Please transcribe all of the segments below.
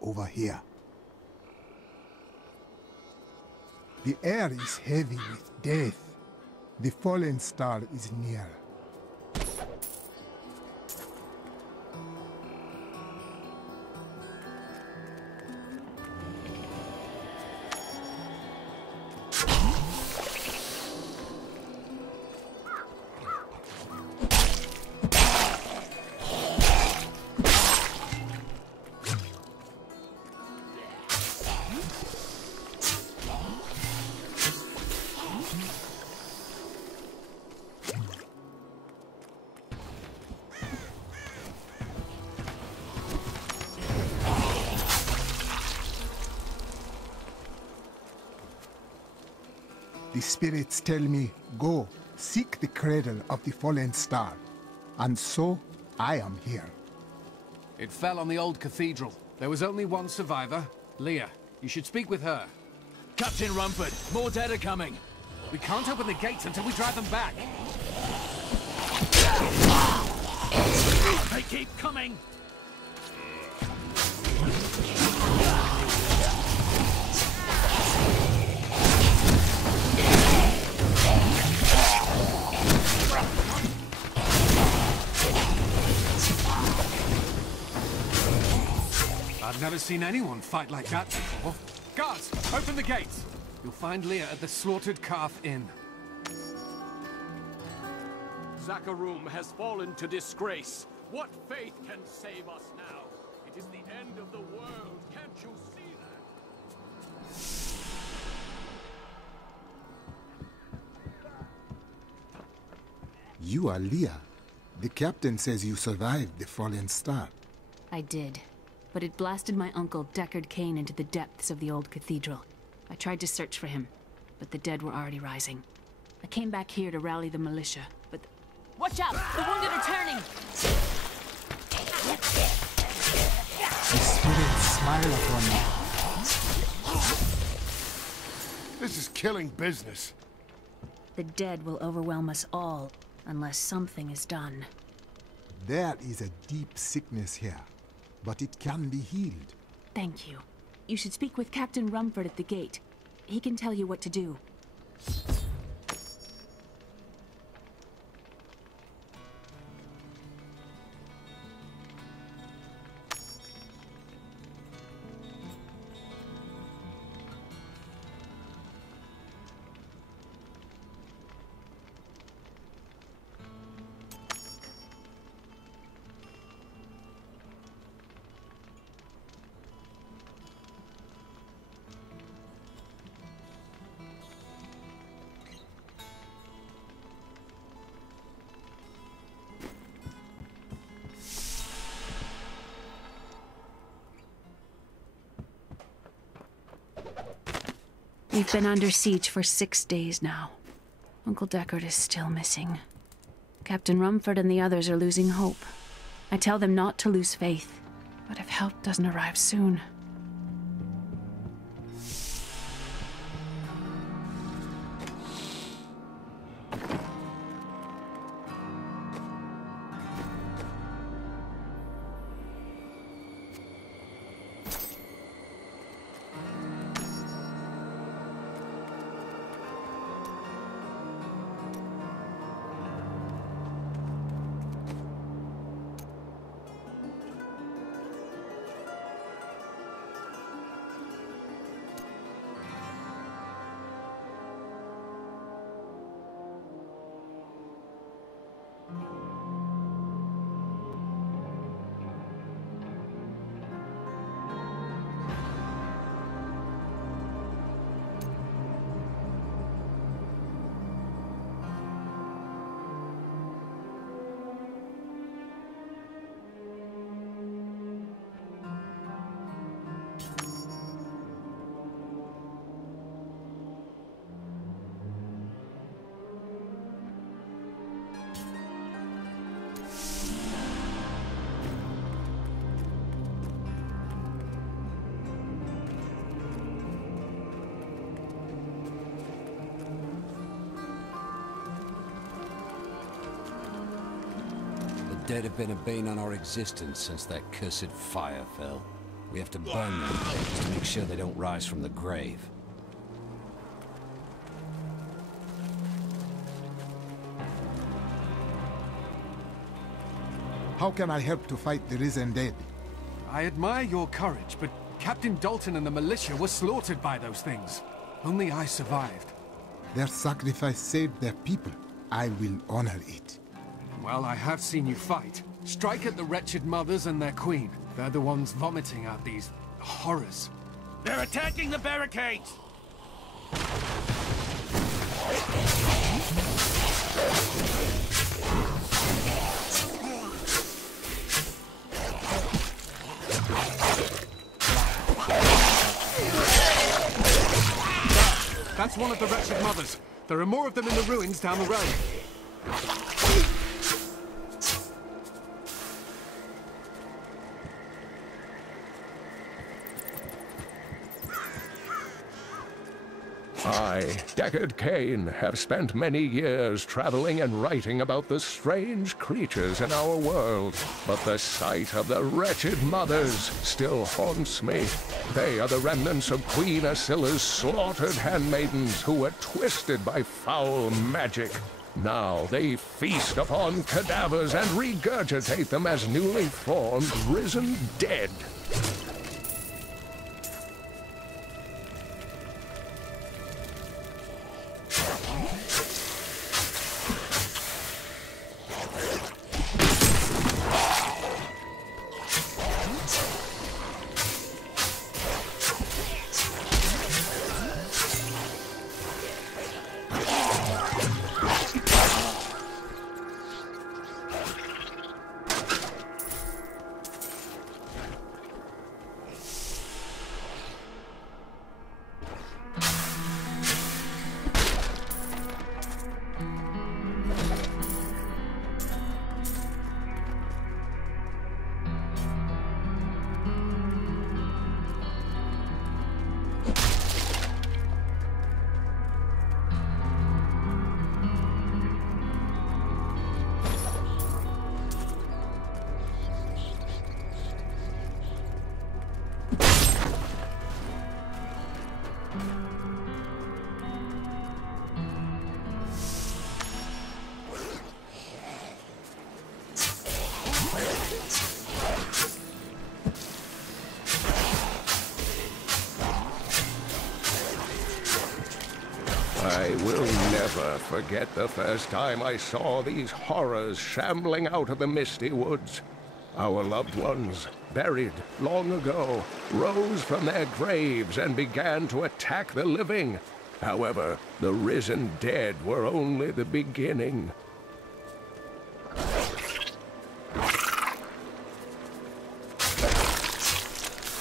over here. The air is heavy with death. The fallen star is near. The spirits tell me, go, seek the cradle of the fallen star. And so, I am here. It fell on the old cathedral. There was only one survivor, Leah. You should speak with her. Captain Rumford, more dead are coming. We can't open the gates until we drive them back. They keep coming! I've never seen anyone fight like that before. Guards, open the gates! You'll find Leah at the Slaughtered Calf Inn. Zakharum has fallen to disgrace. What faith can save us now? It is the end of the world. Can't you see that? You are Leah. The captain says you survived the fallen star. I did. But it blasted my uncle, Deckard Cain, into the depths of the old cathedral. I tried to search for him, but the dead were already rising. I came back here to rally the militia, but... Watch out! The wounded are turning! The spirits smile upon me. This is killing business. The dead will overwhelm us all, unless something is done. There is a deep sickness here, but it can be healed. Thank you. You should speak with Captain Rumford at the gate. He can tell you what to do. We've been under siege for 6 days now. Uncle Deckard is still missing. Captain Rumford and the others are losing hope. I tell them not to lose faith, but if help doesn't arrive soon... Dead have been a bane on our existence since that cursed fire fell. We have to burn them, just to make sure they don't rise from the grave. How can I help to fight the risen dead? I admire your courage, but Captain Dalton and the militia were slaughtered by those things. Only I survived. Their sacrifice saved their people. I will honor it. Well, I have seen you fight. Strike at the wretched mothers and their queen. They're the ones vomiting out these horrors. They're attacking the barricades! That's one of the wretched mothers. There are more of them in the ruins down the road. I, Deckard Cain, have spent many years traveling and writing about the strange creatures in our world, but the sight of the wretched mothers still haunts me. They are the remnants of Queen Asilla's slaughtered handmaidens who were twisted by foul magic. Now they feast upon cadavers and regurgitate them as newly formed, risen dead. I will never forget the first time I saw these horrors shambling out of the misty woods. Our loved ones, buried long ago, rose from their graves and began to attack the living. However, the risen dead were only the beginning.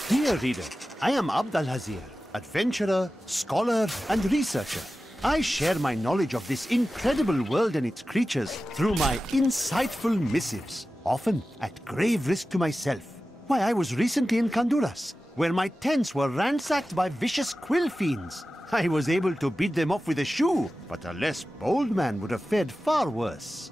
Dear reader, I am Abd al-Hazir, adventurer, scholar, and researcher. I share my knowledge of this incredible world and its creatures through my insightful missives, often at grave risk to myself. Why, I was recently in Honduras, where my tents were ransacked by vicious quill fiends. I was able to beat them off with a shoe, but a less bold man would have fared far worse.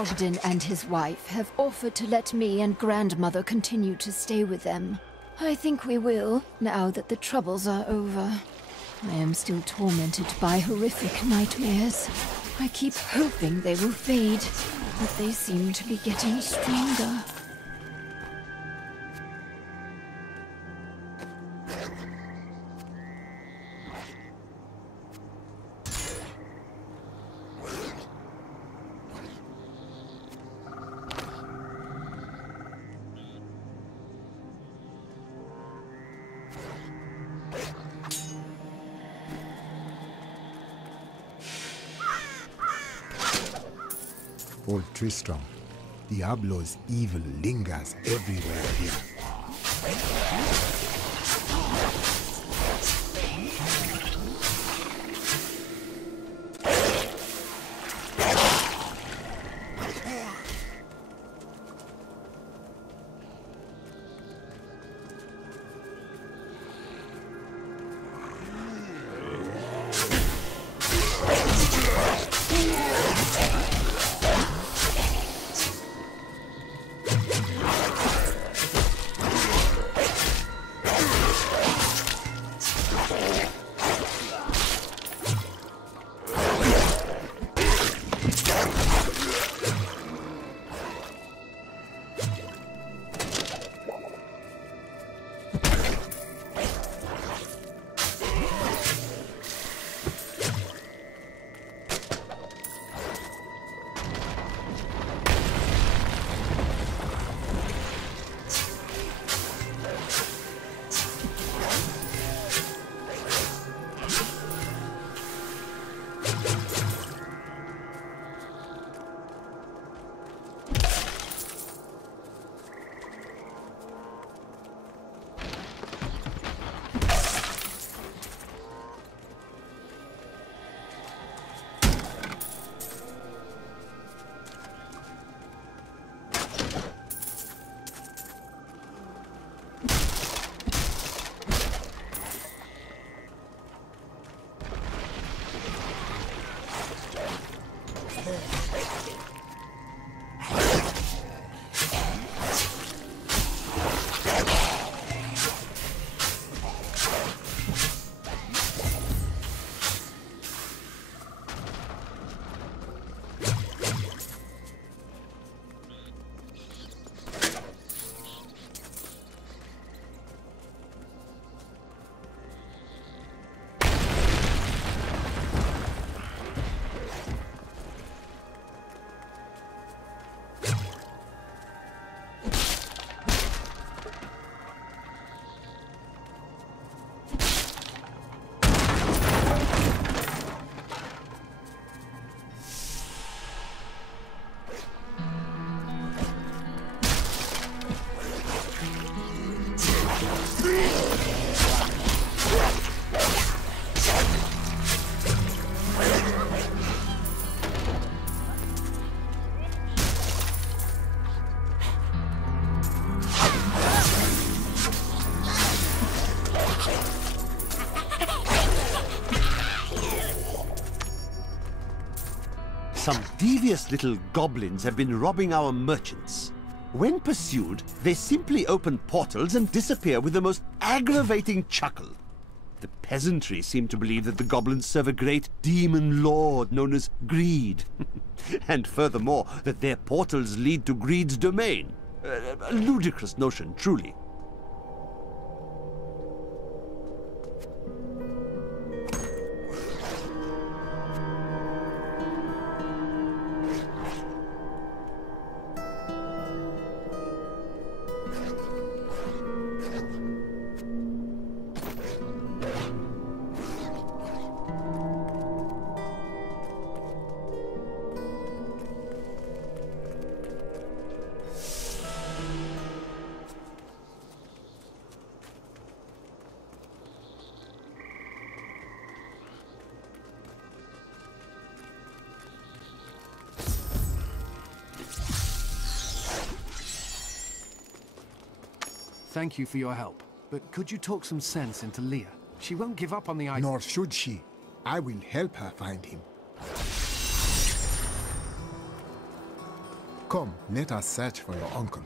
Bogdan and his wife have offered to let me and Grandmother continue to stay with them. I think we will, now that the troubles are over. I am still tormented by horrific nightmares. I keep hoping they will fade, but they seem to be getting stronger. Old Tristram, Diablo's evil lingers everywhere here. Some devious little goblins have been robbing our merchants. When pursued, they simply open portals and disappear with the most aggravating chuckle. The peasantry seem to believe that the goblins serve a great demon lord known as Greed. And furthermore, that their portals lead to Greed's domain. A ludicrous notion, truly. Thank you for your help. But could you talk some sense into Leah? She won't give up on the idea. Nor should she. I will help her find him. Come, let us search for your uncle.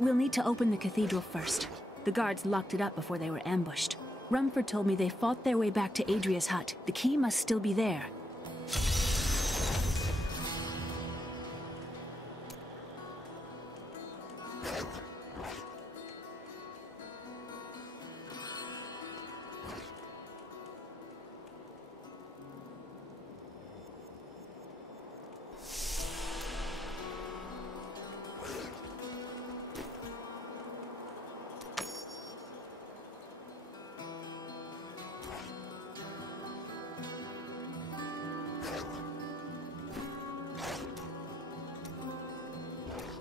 We'll need to open the cathedral first. The guards locked it up before they were ambushed. Rumford told me they fought their way back to ADRIA'S hut. The key must still be there.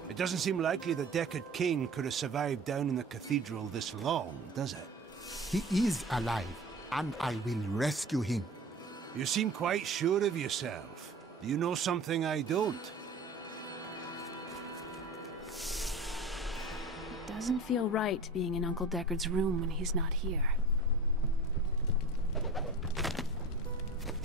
It doesn't seem likely the Deckard Cain could have survived down in the cathedral this long, does it? He is alive, and I will rescue him. You seem quite sure of yourself. Do you know something I don't? It doesn't feel right being in Uncle Deckard's room when he's not here.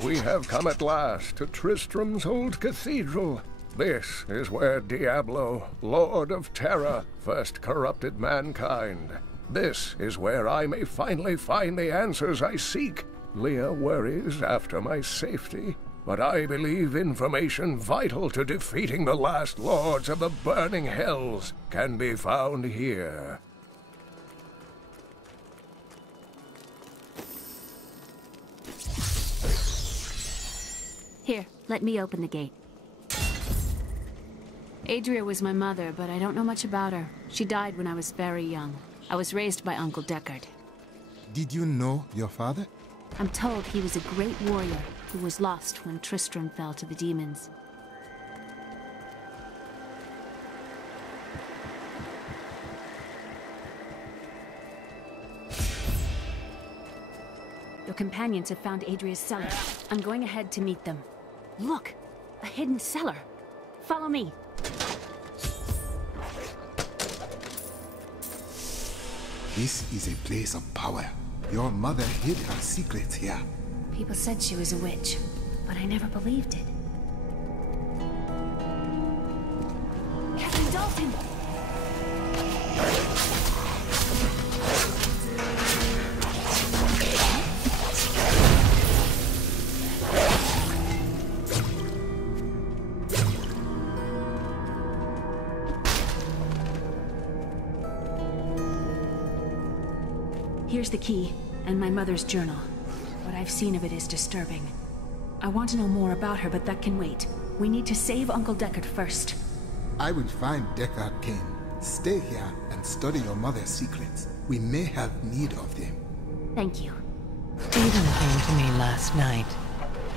We have come at last to Tristram's old cathedral. This is where Diablo, Lord of Terror, first corrupted mankind. This is where I may finally find the answers I seek. Leah worries after my safety, but I believe information vital to defeating the last lords of the burning hells can be found here. Here, let me open the gate. Adria was my mother, but I don't know much about her. She died when I was very young. I was raised by Uncle Deckard. Did you know your father? I'm told he was a great warrior who was lost when Tristram fell to the demons. Your companions have found Adria's cellar. I'm going ahead to meet them. Look! A hidden cellar! Follow me! This is a place of power. Your mother hid her secrets here. People said she was a witch, but I never believed it. Captain Dalton! Here's the key, and my mother's journal. What I've seen of it is disturbing. I want to know more about her, but that can wait. We need to save Uncle Deckard first. I will find Deckard Cain. Stay here and study your mother's secrets. We may have need of them. Thank you. Aiden came to me last night.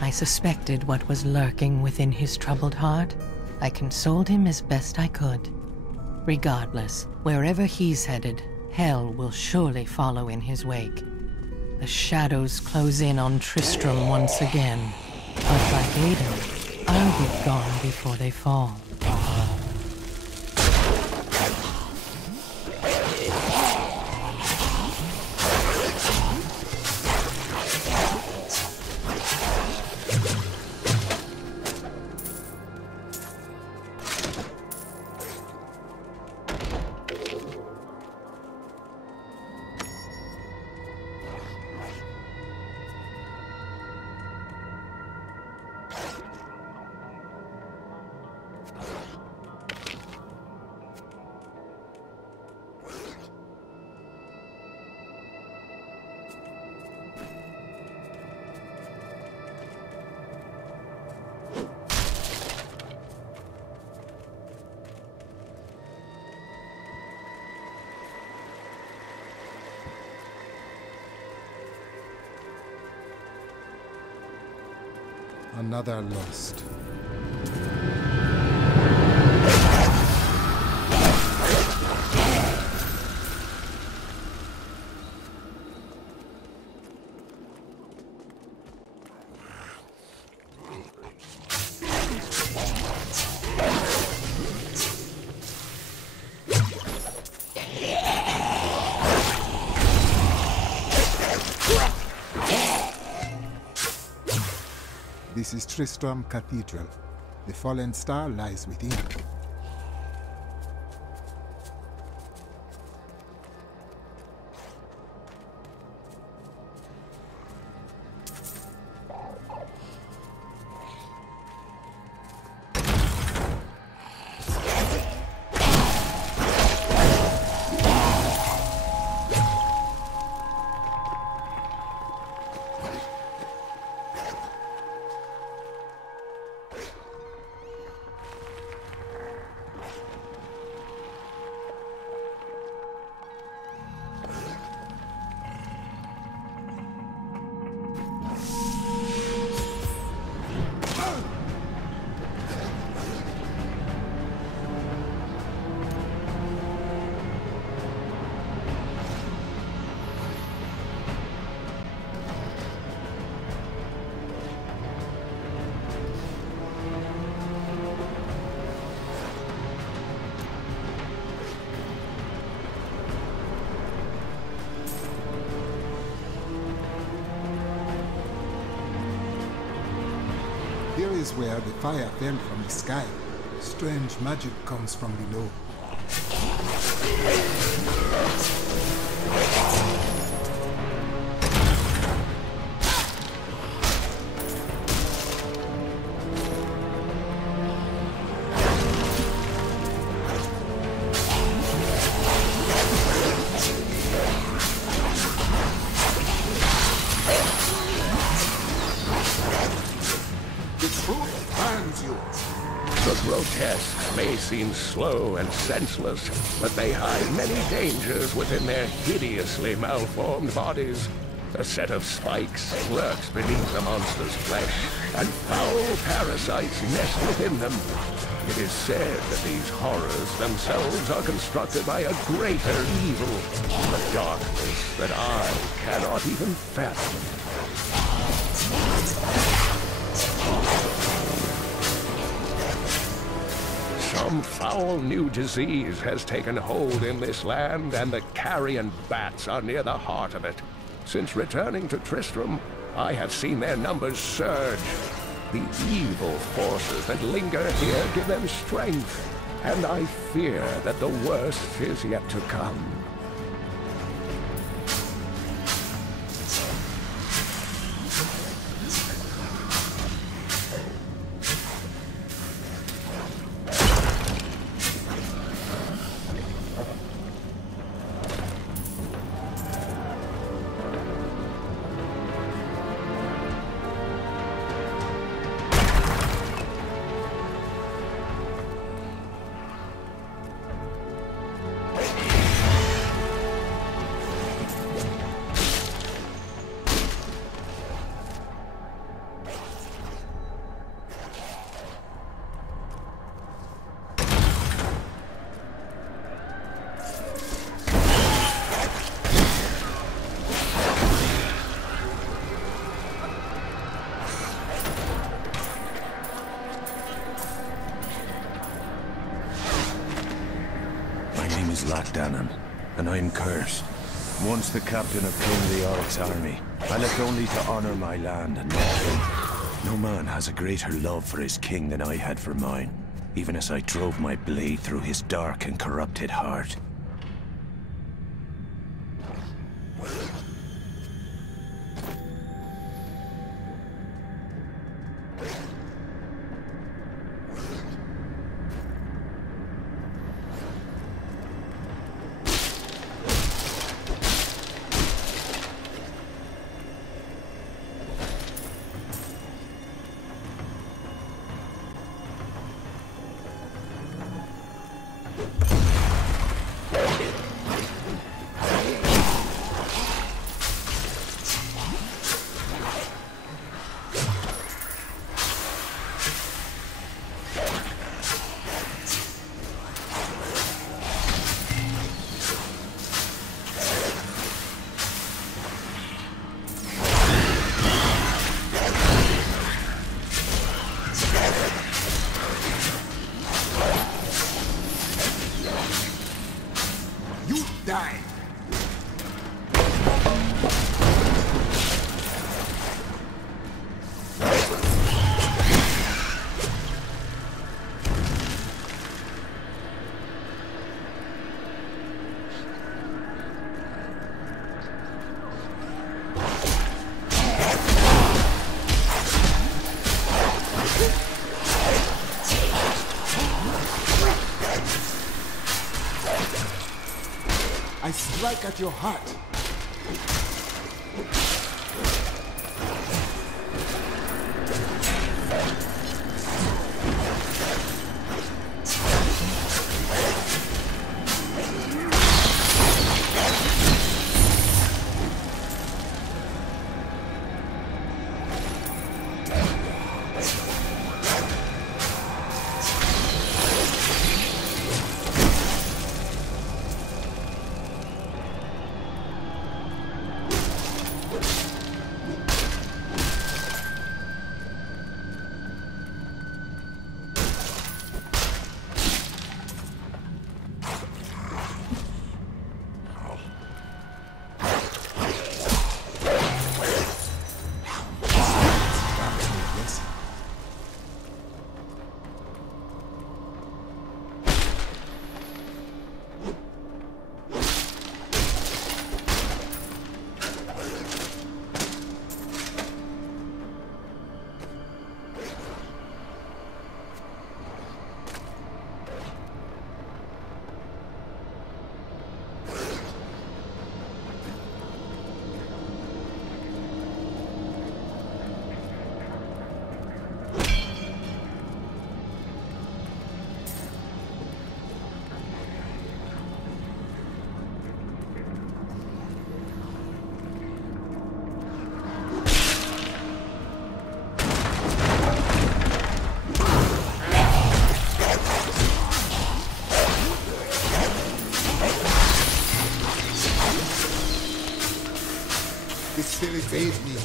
I suspected what was lurking within his troubled heart. I consoled him as best I could. Regardless, wherever he's headed, hell will surely follow in his wake. The shadows close in on Tristram once again. But like Aiden, I'll be gone before they fall. Another lost. This is Tristram Cathedral. The fallen star lies within. is where the fire fell from the sky. Strange magic comes from below. Seem slow and senseless, but they hide many dangers within their hideously malformed bodies. A set of spikes lurks beneath the monster's flesh, and foul parasites nest within them. It is said that these horrors themselves are constructed by a greater evil, a darkness that I cannot even fathom. Some foul new disease has taken hold in this land, and the carrion bats are near the heart of it. Since returning to Tristram, I have seen their numbers surge. The evil forces that linger here give them strength, and I fear that the worst is yet to come. And I'm cursed. Once the captain of King Leoric's army, I left only to honor my land and my king. No man has a greater love for his king than I had for mine, even as I drove my blade through his dark and corrupted heart. I strike at your heart. The spirits aid me.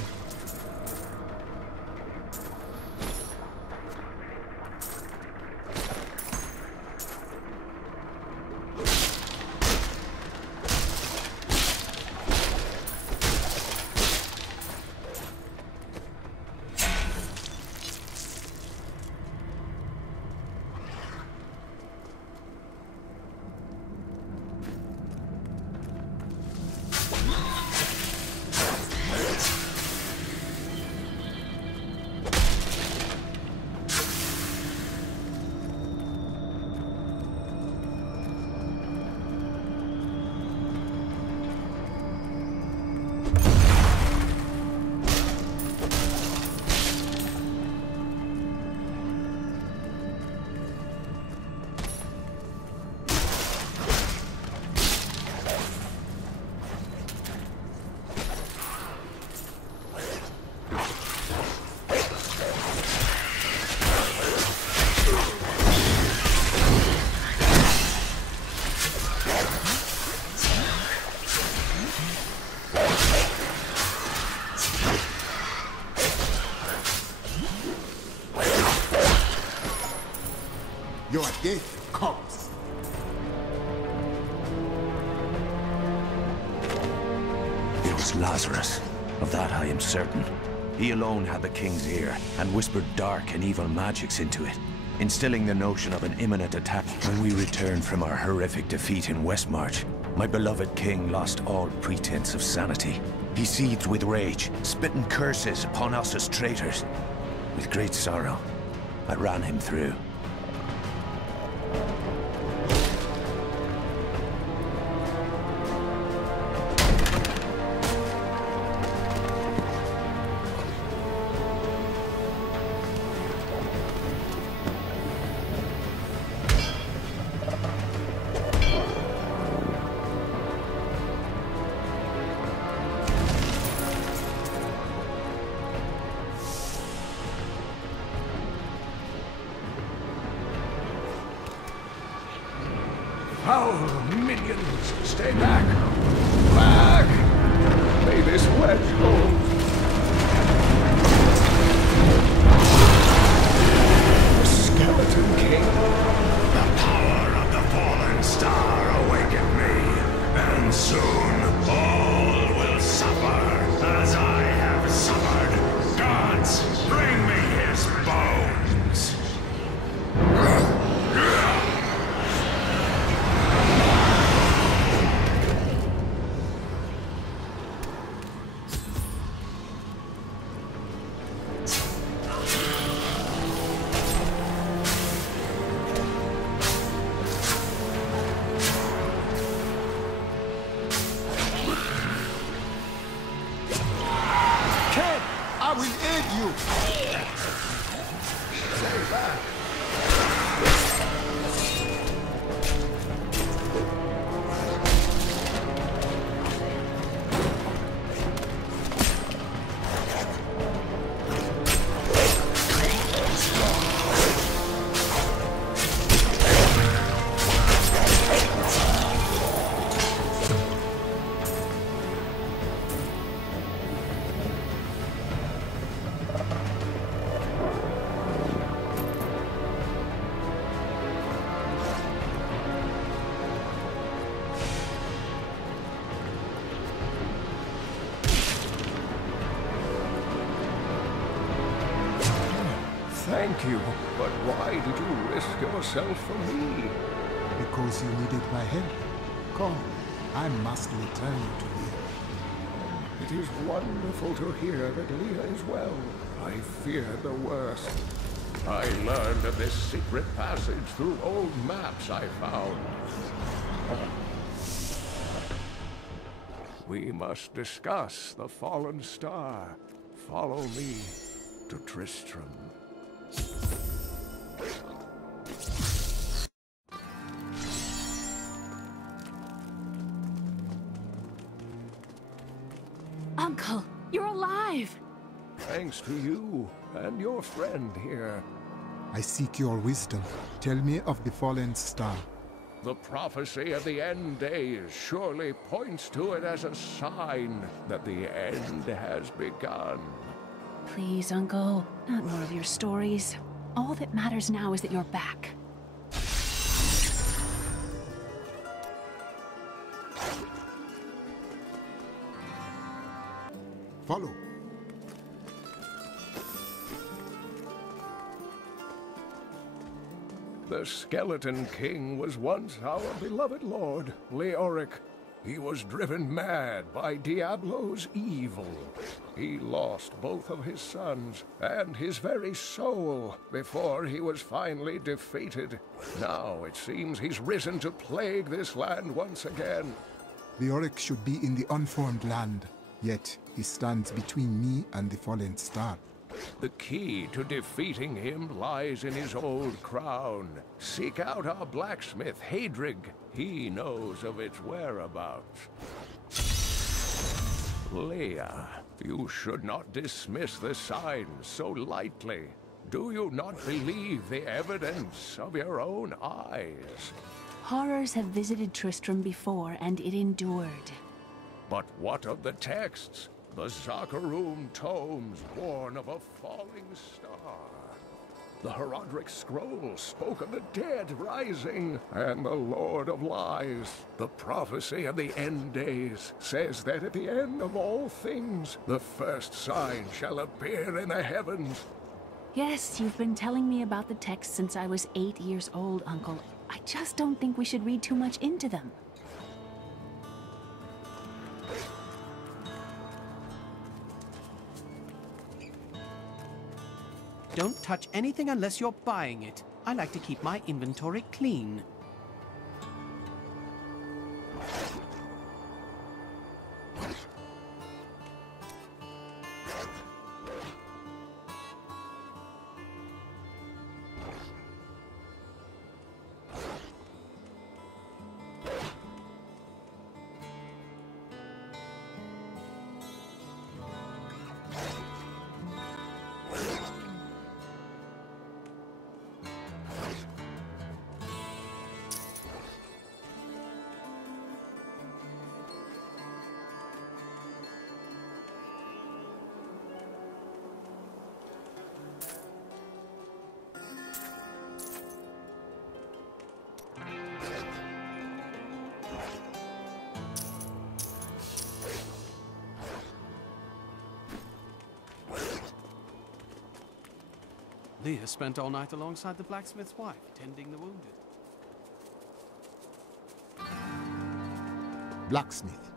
Your death comes. It was Lazarus. Of that I am certain. He alone had the king's ear, and whispered dark and evil magics into it, instilling the notion of an imminent attack. When we returned from our horrific defeat in Westmarch, my beloved king lost all pretense of sanity. He seethed with rage, spitting curses upon us as traitors. With great sorrow, I ran him through. Foul minions, stay back! Back! May this wedge hold. The Skeleton King. The power of the fallen star awakened me, and soon all will suffer as I have suffered. Gods, bring me his bones! I will aid you. Stay back. Thank you, but why did you risk yourself for me? Because you needed my help. Come, I must return you to Leah. It is wonderful to hear that Leah is well. I feared the worst. I learned of this secret passage through old maps I found. We must discuss the fallen star. Follow me to Tristram. Uncle, you're alive! Thanks to you and your friend here. I seek your wisdom. Tell me of the fallen star. The prophecy of the end days surely points to it as a sign that the end has begun. Please, Uncle. Not more of your stories. All that matters now is that you're back. Follow. The Skeleton King was once our beloved lord, Leoric. He was driven mad by Diablo's evil. He lost both of his sons and his very soul before he was finally defeated. Now it seems he's risen to plague this land once again. Leoric should be in the unformed land, yet he stands between me and the fallen star. The key to defeating him lies in his old crown. Seek out our blacksmith, Hadrig. He knows of its whereabouts. Leia, you should not dismiss the signs so lightly. Do you not believe the evidence of your own eyes? Horrors have visited Tristram before, and it endured. But what of the texts? The Zakharum tomes warn of a falling star. The Herodric scroll spoke of the dead rising, and the Lord of Lies. The prophecy of the end days says that at the end of all things, the first sign shall appear in the heavens. Yes, you've been telling me about the texts since I was 8 years old, Uncle. I just don't think we should read too much into them. Don't touch anything unless you're buying it. I like to keep my inventory clean. Leah spent all night alongside the blacksmith's wife, tending the wounded. Blacksmith,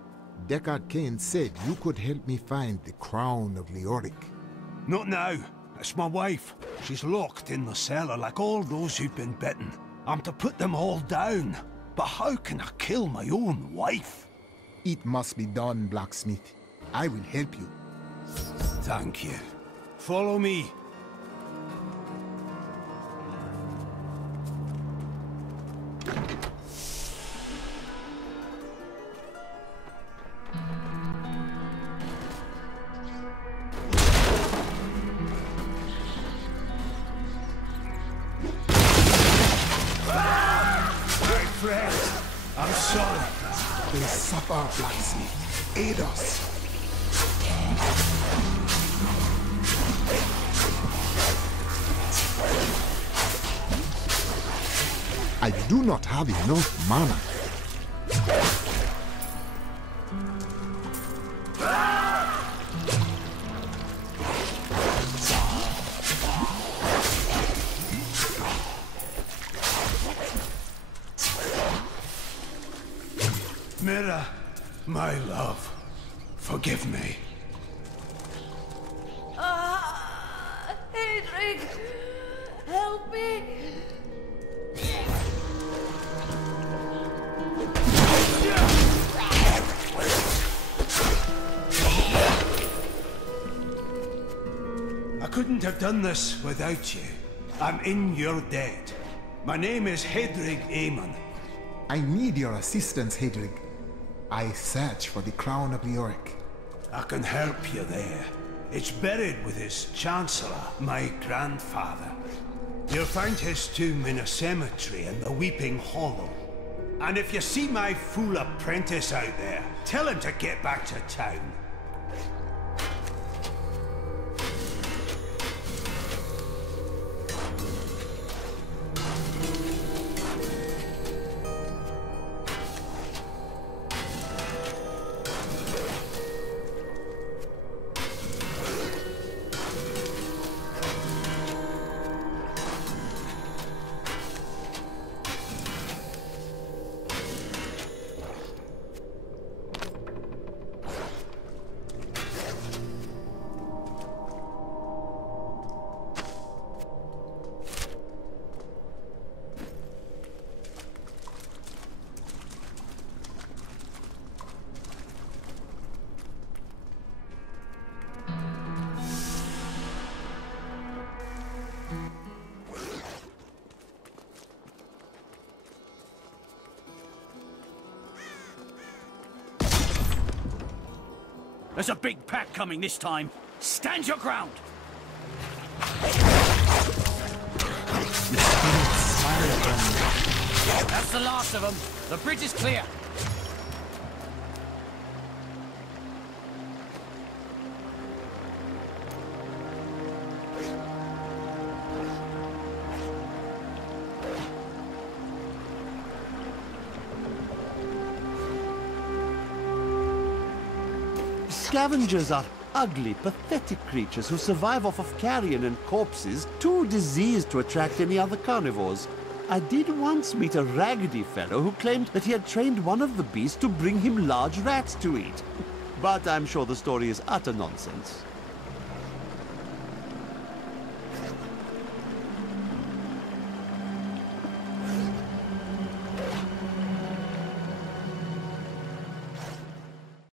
Deckard Cain said you could help me find the crown of Leoric. Not now. It's my wife. She's locked in the cellar like all those who've been bitten. I'm to put them all down. But how can I kill my own wife? It must be done, Blacksmith. I will help you. Thank you. Follow me. I'm sorry. They suffer, Blacksmith. Aid us. I do not have enough mana. Mira, my love, forgive me. Hadrig, help me. I couldn't have done this without you. I'm in your debt. My name is Hadrig Aemon. I need your assistance, Hadrig. I search for the crown of Leoric. I can help you there. It's buried with his Chancellor, my grandfather. You'll find his tomb in a cemetery in the Weeping Hollow. And if you see my fool apprentice out there, tell him to get back to town. There's a big pack coming this time. Stand your ground! That's the last of them. The bridge is clear. Scavengers are ugly, pathetic creatures who survive off of carrion and corpses, too diseased to attract any other carnivores. I did once meet a raggedy fellow who claimed that he had trained one of the beasts to bring him large rats to eat. But I'm sure the story is utter nonsense.